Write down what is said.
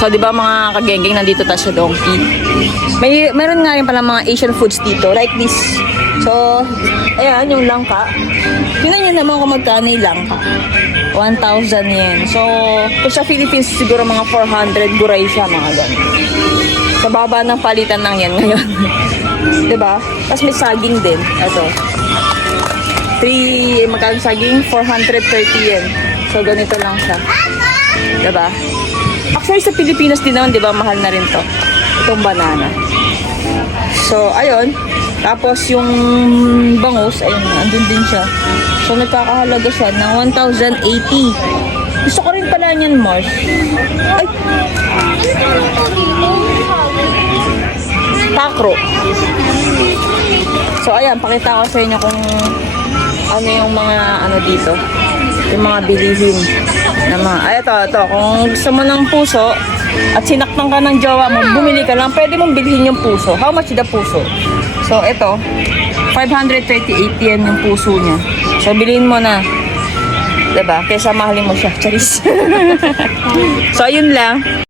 So, di ba mga kagengeng, nandito tayo sa Donkey. Meron nga rin pala mga Asian foods dito, like this. So, ayan, yung langka. Tingnan nyo naman kung magkano yung langka. 1,000 yen. So, kung sa Philippines, siguro mga 400 guray siya, mga ganun. Sa baba ng palitan ng yan ngayon. Diba? Tapos may saging din. Ito. Magkano saging? 430 yen. So, ganito lang siya. Diba? Actually, sa Pilipinas din naman, diba? Mahal na rin to. Itong banana. So, ayun. Tapos, yung bangus, ayun, andun din siya. So, nagkakahalaga siya ng 1,080. Gusto ko rin pala niyan, Mars. Ay! Pakro. So, ayan, pakita ko sa inyo kung ano yung mga ano dito. Yung mga bilihin na mga, ay, ito. Kung gusto mo ng puso at sinaktan ka ng jowa mo, bumili ka lang, pwede mong bilhin yung puso. How much is the puso? So, ito, 538 yen yung puso niya. So, bilhin mo na. Diba? Kaysa mahalin mo siya. Charis. So, ayun lang.